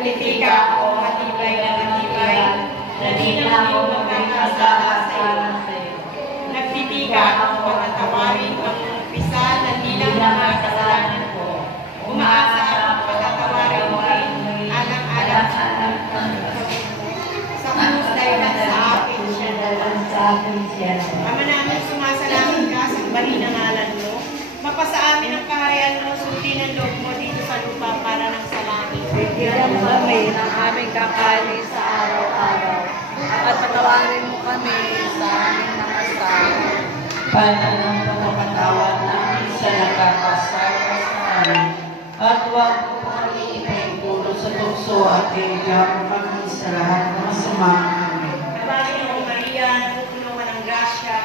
Nagtitika ako matibay na matibay, na di naman yung magkakasala sa iyo. Nagtitika ako patatawarin ang umpisa na di lang mga kasalanan ko. Umaasa ako patatawarin mo rin alang-alang sa krus dahilan sa akin siya. Ama namin, sumasalangit ka sa bali ng ngalan mo. Mapasa amin ang kaharian mo, sundin ang loob mo dito sa lupa para ng sa langit. Bigyan kami ng aming kakanin sa araw-araw at patawarin mo kami sa aming nakasama. Pananampatawan namin sa nakakasama sa amin at huwag mo kami ipagpulot sa tukso at iyang kami sa lahat ng masama namin. Panginoong Maria, napupuno ka ng grasya,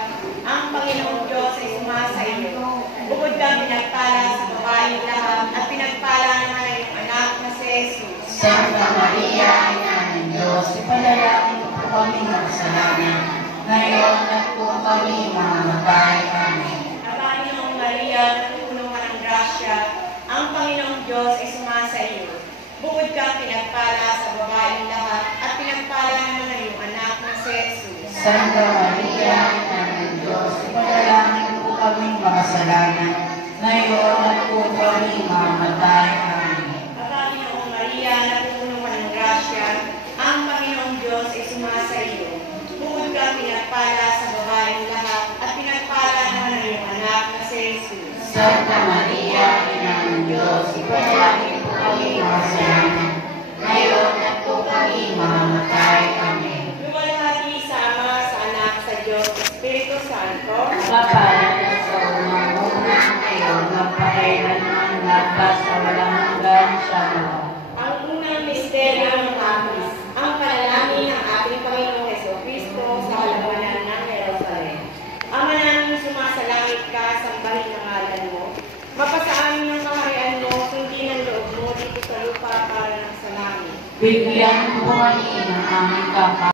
ang Panginoong Diyos ay sumasa iyo. Bukod kang pinagpala sa babaeng lahat at pinagpala naman ang iyong anak na si Jesus. Santa Maria, Ina ng Diyos, ipanalangin mo po kami ng kasalanan, ngayon at kung kami mamamatay. Amen. Panginoong Maria, napupuno ka ng grasya, ang Panginoong Diyos ay sumasa iyo. Bukod kang pinagpala sa babaeng lahat at pinagpala naman ang iyong anak na si Jesus. Santa Maria, Ina ng Diyos, ipanalangin po kami makasalanan, ngayon at kung kami mamamatay. Amen. Panginoong Maria, napupuno ka ng grasya, ang Panginoong Diyos ay sumasa iyo. Bukod kang pinagpala sa babaeng lahat at pinagpala naman ang iyong anak na si Jesus. Santa Maria, Ina ng Diyos, ipanalangin po kami makasalanan, ngayon at kung kami mamamatay. Amen. Luwalhati sa Ama, sa Anak, sa Diyos, Espiritu Santo. Kapalan sa unang-una ngayon, magpakailanman lahat sa walang hanggan. Shalom. Ang unang misteryo ng Baptis, ang panalangin ng ating Panginoong Jesucristo sa halawanan ng Jerusalem. Ama namin, sumasalangit ka, sambahin ang ngalan mo. Mapasa amin ang kaharian mo, sundin ang loob mo dito sa lupa para ng sa langit. Bigyan mo kami ng aming